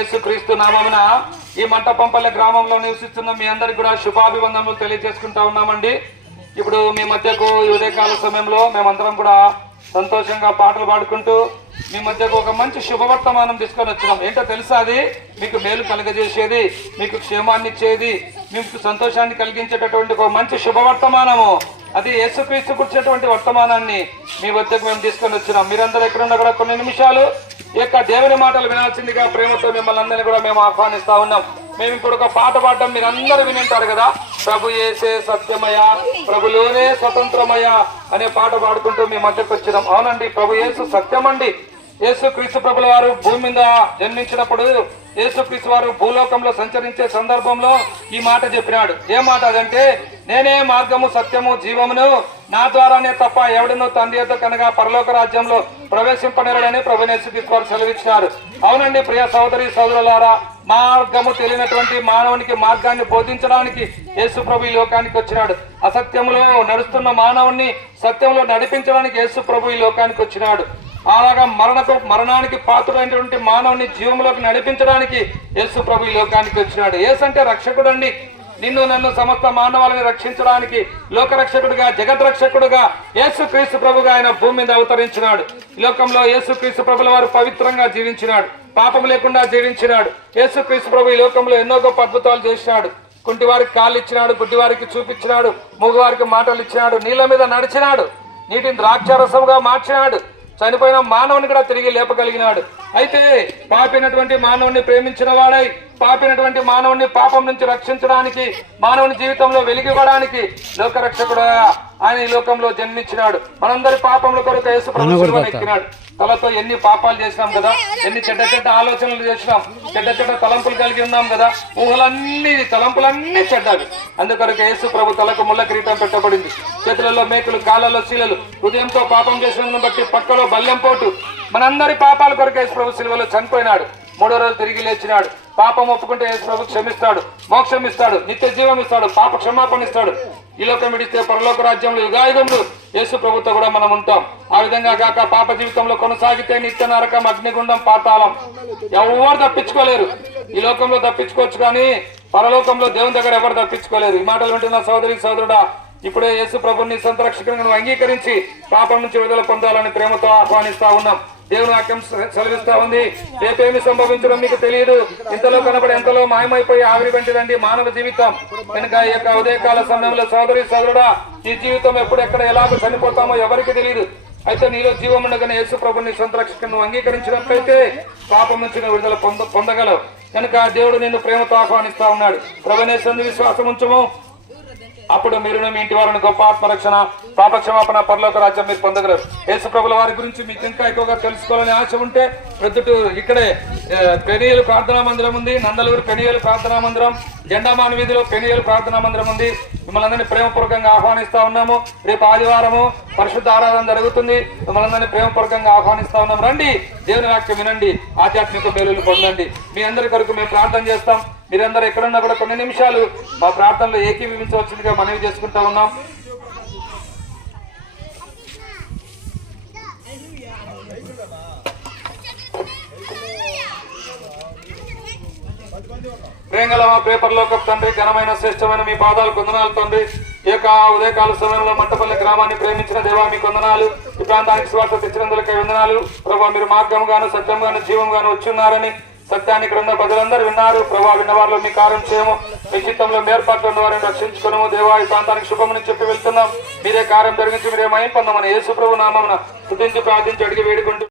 యేసుక్రీస్తు నామమున ఈ మంటపంపల్లె గ్రామంలో నివసిస్తున్న మీ అందరికి కూడా శుభాభివందనలు తెలియజేసుకుంటా ఉన్నామండి. ఇప్పుడు మీ మధ్యకు ఈ ఉదయకాల సమయంలో మేమందరం కూడా సంతోషంగా పాటలు పాడుకుంటూ మీ మధ్యకు ఒక మంచి శుభవర్తమానం తీసుకొని వచ్చినాం. ఏంటో తెలుసా అది? మీకు మేలు కలగజేసేది మీకు క్షేమాన్ని ఇచ్చేది మీకు సంతోషాన్ని కలిగించేటటువంటి ఒక మంచి శుభవర్తమానము. అది యేసుక్రీస్తు కూర్చున్నటువంటి వర్తమానాన్ని మీ వద్దకు మేము తీసుకొని వచ్చినాం. మీరందరూ ఎక్కడున్నా కూడా కొన్ని నిమిషాలు ఈ యొక్క దేవుని మాటలు వినాల్సిందిగా ప్రేమతో మిమ్మల్ని అందరినీ కూడా మేము ఆహ్వానిస్తా ఉన్నాం. మేము ఇప్పుడు ఒక పాట పాడడం మీరు అందరూ వినింటారు కదా? ప్రభు ఏసే సత్యమయ ప్రభులోనే స్వతంత్రమయ అనే పాట పాడుకుంటూ మీ మధ్యకు వచ్చినాం. అవునండి ప్రభు ఏసు సత్యమండి యేసు క్రీస్తు ప్రభుల వారు భూమి మీద జన్మించినప్పుడు యేసు క్రీస్తు వారు భూలోకంలో సంచరించే సందర్భంలో ఈ మాట చెప్పినాడు. ఏ మాట అదంటే నేనే మార్గము సత్యము జీవమును నా ద్వారానే తప్ప ఎవడను తండ్రి యొక్క కనుక పరలోక రాజ్యంలో ప్రవేశింపనేరడని ప్రభు యేసు క్రీస్తు వారు సెలవిచ్చినారు. అవునండి ప్రియ సోదరి సోదరులారా మార్గము తెలియనటువంటి మానవునికి మార్గాన్ని బోధించడానికి యేసు ప్రభు ఈ లోకానికి వచ్చినాడు. అసత్యములో నడుస్తున్న మానవుణ్ణి సత్యంలో నడిపించడానికి యేసు ప్రభు ఈ లోకానికి వచ్చినాడు. అలాగా మరణకు మరణానికి పాత్రుడైనటువంటి మానవుని జీవంలోకి నడిపించడానికి యేసు ప్రభు ఈ లోకానికి వచ్చినాడు. యేసు అంటే రక్షకుడండి. నిన్ను నన్ను సమస్త మానవాళిని రక్షించడానికి లోక రక్షకుడుగా జగత్ రక్షకుడుగా యేసు క్రీస్తు ప్రభుగా ఆయన భూమి మీద అవతరించినాడు. లోకంలో యేసు క్రీస్తు ప్రభుల వారు పవిత్రంగా జీవించినాడు. పాపం లేకుండా జీవించినాడు. యేసు క్రీస్తు ప్రభు ఈ లోకంలో ఎన్నో గొప్ప అద్భుతాలు చేసినాడు. కుంటి వారికి కాళ్ళు ఇచ్చినాడు గుడ్డివారికి చూపించినాడు మూగవారికి మాటలు ఇచ్చినాడు నీళ్ళ మీద నడిచినాడు నీటిని ద్రాక్షారసంగా మార్చినాడు. చనిపోయిన మానవుని కూడా తిరిగి లేపగలిగినాడు. అయితే పాపినటువంటి మానవుని ప్రేమించిన వాడై పాపినటువంటి మానవుని పాపం నుంచి రక్షించడానికి మానవుని జీవితంలో వెలిగివ్వడానికి లోక రక్షకుడుగా ఆయన ఈ లోకంలో జన్మించినాడు. మనందరి పాపముల కొరకు యేసు ఎక్కినాడు. తలతో ఎన్ని పాపాలు చేసినాం కదా ఎన్ని చెడ్డ చెడ్డ ఆలోచనలు చేసినాం చెడ్డ చెడ్డ తలంపులు కలిగి ఉన్నాం కదా ఊహలన్నీ తలంపులన్నీ చెడ్డవి. అందుకొరకు యేసు ప్రభు తలకు ముళ్ళ కిరీటం పెట్టబడింది. చేతులలో మేకులు కాళ్ళలో శీలలు హృదయంతో పాపం చేసినందును బట్టి పక్కలో బల్లెం పోటు. మనందరి పాపాల కొరకు యేసు ప్రభు శిలువలో చనిపోయినాడు. మూడో రోజు తిరిగి లేచినాడు. పాపం ఒప్పుకుంటే యేసు ప్రభు క్షమిస్తాడు మోక్షం ఇస్తాడు నిత్య జీవం ఇస్తాడు పాప క్షమాపణ ఇస్తాడు. ఈ లోకం విడిస్తే పరలోక రాజ్యంలో యుగాయుగములు యేసు ప్రభుత్వం కూడా మనం ఉంటాం. ఆ విధంగా కాక పాప జీవితంలో కొనసాగితే నిత్య నరకం అగ్నిగుండం పాతాళం ఎవరు తప్పించుకోలేరు. ఈ లోకంలో తప్పించుకోవచ్చు కానీ పరలోకంలో దేవుని దగ్గర ఎవరు తప్పించుకోలేరు. ఈ మాటలు వింటున్న సోదరి సోదరుడా ఇప్పుడే యేసు ప్రభుని సొంత అంగీకరించి పాపం నుంచి విడుదల పొందాలని ప్రేమతో ఆహ్వానిస్తా ఉన్నాం. దేవుని వాక్యం సె- సెలవిస్తా ఉంది. రేపేమి సంభవించడం మీకు తెలియదు. ఇంతలో కనబడి ఎంతలో మాయమైపోయి ఆవిరి వెంటిదండి మానవ జీవితం కనుక ఈ యొక్క ఉదయకాల సమయంలో సోదరి సోదరుడా ఈ జీవితం ఎప్పుడు ఎక్కడ ఎలాగో చనిపోతామో ఎవరికి తెలియదు. అయితే నీలో జీవం ఉండగానే యేసు ప్రభుని సొంత అంగీకరించినట్లయితే పాపం నుంచి నువ్వు విడుదల పొంద పొందగలవు. కనుక దేవుడు నిన్ను ప్రేమతో ఆహ్వానిస్తా ఉన్నాడు. ప్రభునేశ్వరుని విశ్వాసం ఉంచము. అప్పుడు మీరు మీ ఇంటి వారిని గొప్ప ఆత్మరక్షణ పాపక్షమాపణ పరలోక రాజ్యం మీరు పొందగలరు. యేసు ప్రభుల వారి గురించి మీకు ఇంకా ఎక్కువగా తెలుసుకోవాలని ఆశ ఉంటే ప్రొద్దుటూ ఇక్కడే పెనియలు ప్రార్థనా మందిరం ఉంది నందలూరు పెనియలు ప్రార్థనా మందిరం జెండామాన్ వీధిలో పెనియలు ప్రార్థనా మందిరం ఉంది. మిమ్మల్ని అందరినీ ప్రేమపూర్వకంగా ఆహ్వానిస్తా ఉన్నాము. రేపు ఆదివారము పరిశుద్ధ ఆరాధన జరుగుతుంది. మిమ్మల్ని అందరినీ ప్రేమపూర్వకంగా ఆహ్వానిస్తా ఉన్నాం రండి దేవుని వాక్యం వినండి ఆధ్యాత్మిక మేలులు పొందండి. మీ అందరి కొరకు మేము ప్రార్థన చేస్తాం. మీరందరూ ఎక్కడున్నా కూడా కొన్ని నిమిషాలు మా ప్రార్థనలో ఏకీభవించవచ్చుగా మనవి చేసుకుంటా ఉన్నాం. ప్రేంగల మా పేపర్ లోకప్ తండ్రి ఘనమైన శ్రేష్టమైన మీ పాదాలు కొందనాలు తండ్రి. ఈ యొక్క ఉదయకాల సమయంలో మంటపల్లి గ్రామాన్ని ప్రేమించిన దేవా మీ కొందనాలు. ఈ ప్రాంతానికి స్వార్థ తెచ్చినందులకై వందనాలు. ప్రభావ మీరు మార్గం గాను సత్యం గాను జీవం గాను వచ్చున్నారని సత్యాన్ని ఇక్కడ ఉన్న ప్రజలందరూ విన్నారు. ప్రభా విన్నవారిలో మీ కార్యం చేయము. మీ చిత్తంలో మేర్పాట్లు ఉన్న వారిని రక్షించుకున్నాము దేవా ఈ ప్రాంతానికి శుభమని చెప్పి వెళ్తున్నాం. మీరే కార్యం జరిగించి మీరే మయం పొందమని యేసు ప్రభు నామమున స్థుతించి ప్రార్థించి అడిగి వేడుకుంటూ